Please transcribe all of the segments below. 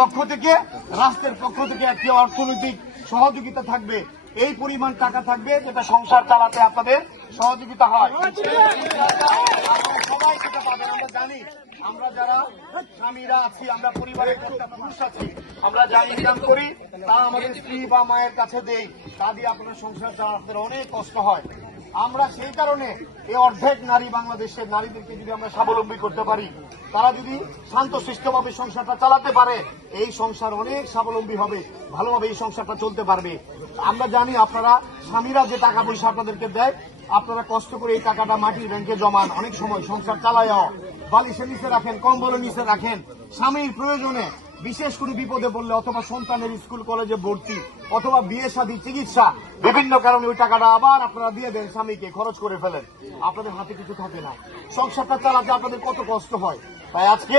পক্ষ থেকে, রাষ্ট্রের পক্ষ থেকে একটি অর্থনৈতিক সহযোগিতা থাকবে, এই পরিমাণ টাকা থাকবে যেটা সংসার চালাতে আপনাদের সহযোগিতা হয়। সবাই সেটা পাবেন। আমরা জানি, আমরা যারা স্বামীরা আছি, আমরা পরিবারের একটা পুরুষ আছি, আমরা যা ইনকাম করি তা আমাদের স্ত্রী বা মায়ের কাছে দেই, তা দিয়ে আপনার সংসার চালাতে অনেক কষ্ট হয়। আমরা সেই কারণে এই অর্ধেক নারী, বাংলাদেশের নারীদেরকে যদি আমরা স্বাবলম্বী করতে পারি, তারা যদি শান্তশিষ্টভাবে সংসারটা চালাতে পারে, এই সংসার অনেক স্বাবলম্বী হবে, ভালোভাবে এই সংসারটা চলতে পারবে। আমরা জানি আপনারা স্বামীরা যে টাকা পয়সা আপনাদেরকে দেয়, আপনারা কষ্ট করে এই টাকাটা মাটির ব্যাংকে জমান, অনেক সময় সংসার চালায়ও বালিশের নিচে রাখেন, কম্বলের নিচে রাখেন। স্বামীর প্রয়োজনে, বিশেষ করে বিপদে পড়লে, অথবা সন্তানের স্কুল কলেজে ভর্তি, অথবা বিয়ে শাদী, চিকিৎসা, বিভিন্ন কারণে ওই টাকাটা আবার আপনারা দিয়ে দেন, স্বামীকে খরচ করে ফেলেন, আপনাদের হাতে কিছু থাকে না। সংসারটা চালাতে আপনাদের কত কষ্ট হয়। তাই আজকে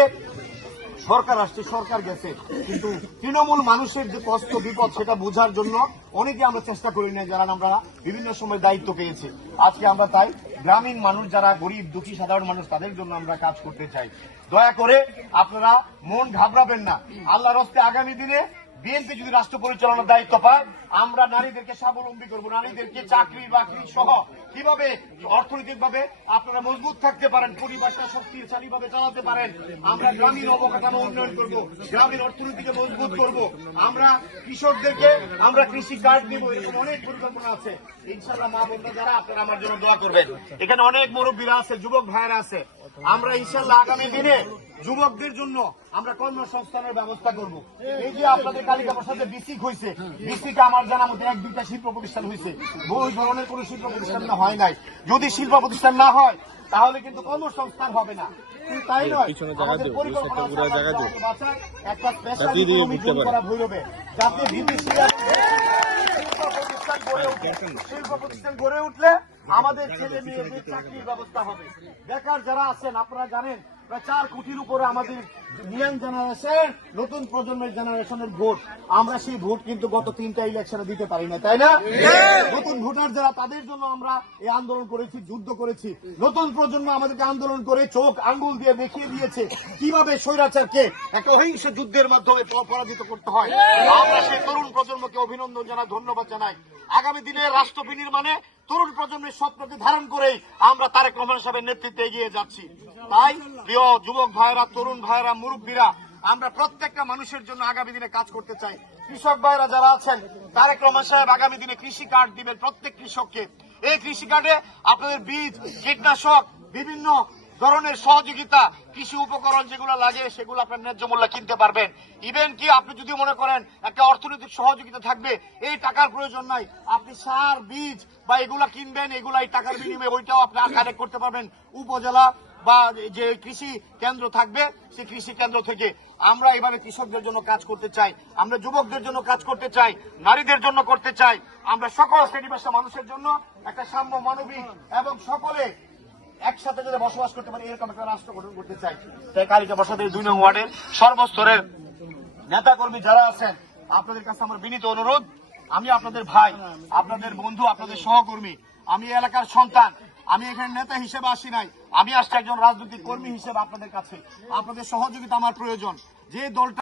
সরকার আসছে, সরকার গেছে, কিন্তু তৃণমূল মানুষের যে কষ্ট বিপদ সেটা বোঝার জন্য অনেকে আমরা চেষ্টা করি না, যারা আমরা বিভিন্ন সময় দায়িত্ব পেয়েছি। আজকে আমরা তাই গ্রামীণ মানুষ, যারা গরিব দুঃখী সাধারণ মানুষ, তাদের জন্য আমরা কাজ করতে চাই। দয়া করে আপনারা মন ঘাবড়াবেন না। আল্লাহর হস্তে আগামী দিনে বিএনপি যদি রাষ্ট্র পরিচালনার দায়িত্ব পায়, আমরা নারীদেরকে স্বাবলম্বী করবো, নারীদেরকে চাকরি বাকরি সহ কিভাবে অর্থনৈতিক ভাবে আপনারা মজবুত থাকতে পারেন, পরিবারটা শক্তিশালী ভাবে চালাতে পারেন। আমরা গ্রামীণ অবকাঠামো উন্নয়ন করব, গ্রামীণ অর্থনীতিকে মজবুত করব, আমরা কৃষকদেরকে আমরা কৃষি কার্ড দিব, এরকম অনেক পরিকল্পনা আছে। ইনশাআল্লাহ মা বোনরা যারা, আপনারা আমার জন্য দোয়া করবেন। এখানে অনেক মুরব্বীরা আছে, যুবক ভাইয়েরা আছে। আমরা ইনশাআল্লাহ আগামী দিনে যুবকদের জন্য আমরা কর্মসংস্থানের ব্যবস্থা করব। এই যে আপনাদের কালিকা প্রসাদে বিসিক হয়েছে, বিসিকে আমার জানা মতো 1-2টা শিল্প প্রতিষ্ঠান হয়েছে, ওই ধরনের কোন শিল্প প্রতিষ্ঠান হয় নাই। যদি শিল্প প্রতিষ্ঠান না হয় তাহলে কিন্তু কর্মসংস্থান হবে না। তাই নয়, আমাদের পরিকল্পনা একটা স্পেশাল ইকোনমি জোন করা ভৈরবে, যাতে শিল্প প্রতিষ্ঠান গড়ে উঠলে আমাদের ছেলে মেয়েদের চাকরির ব্যবস্থা হবে। বেকার যারা আছেন, আপনারা জানেন প্রায় 4 কোটির উপরে আমাদের ইয়াং জেনারেশন, নতুন প্রজন্মের জেনারেশনের ভোট, আমরা সেই ভোট কিন্তু গত 3টা ইলেকশনে দিতে পারি না, তাই না? নতুন ভোটার যারা, তাদের জন্য আমরা এই আন্দোলন করেছি, যুদ্ধ করেছি। নতুন প্রজন্ম আমাদেরকে আন্দোলন করে চোখ আঙ্গুল দিয়ে দেখিয়ে দিয়েছে কিভাবে স্বৈরাচারকে একটা অহিংস যুদ্ধের মাধ্যমে পরাজিত করতে হয়। আমরা সেই তরুণ প্রজন্মকে অভিনন্দন জানাই, ধন্যবাদ জানাই। আগামী দিনে রাষ্ট্র বিনির্মাণে তরুণ প্রজন্মের স্বপ্নকে ধারণ করেই আমরা তারেক রহমান সাহেবের নেতৃত্বে এগিয়ে যাচ্ছি। তাই প্রিয় যুবক ভাইরা, তরুণ ভাইরা, মুরব্বীরা, আমরা প্রত্যেকটা মানুষের জন্য আগামী দিনে কাজ করতে চাই। কৃষক ভাইরা যারা আছেন, তারেক রহমান সাহেব আগামী দিনে কৃষি কার্ড দিবেন প্রত্যেক কৃষককে। এই কৃষি কার্ডে আপনাদের বীজ, কীটনাশক, বিভিন্ন ধরনের সহযোগিতা, কৃষি উপকরণ যেগুলো লাগে সেগুলো আপনার ন্যায্য মূল্যে কিনতে পারবেন। ইভেন কি আপনি যদি মনে করেন একটা অর্থনৈতিক সহযোগিতা থাকবে, এই টাকার প্রয়োজন নাই, আপনি সার, বীজ বা এগুলা কিনবেন, এগুলা এই টাকার বিনিময়ে ওইটাও আপনি কালেক্ট করতে পারবেন উপজেলা বা যে কৃষি কেন্দ্র থাকবে সেই কৃষি কেন্দ্র থেকে। আমরা এইভাবে কৃষকদের জন্য কাজ করতে চাই, আমরা যুবকদের জন্য কাজ করতে চাই, নারীদের জন্য করতে চাই, আমরা সকল শ্রেণী পেশা মানুষের জন্য একটা সাম্য, মানবিক এবং সকলে একসাথে যদি বসবাস করতে পারি, এরকম একটা রাষ্ট্র গঠন করতে চাই। তাই কালিকা প্রসাদের 2 নং ওয়ার্ডের সর্বস্তরের নেতা কর্মী যারা আছেন, আপনাদের কাছে আমার বিনীত অনুরোধ, আমি আপনাদের ভাই, আপনাদের বন্ধু, আপনাদের সহকর্মী, আমি এলাকার সন্তান, আমি এখানে নেতা হিসেবে আসি নাই, আমি আসছি একজন রাজনৈতিক কর্মী হিসেবে আপনাদের কাছে। আপনাদের সহযোগিতা আমার প্রয়োজন। যে দলটা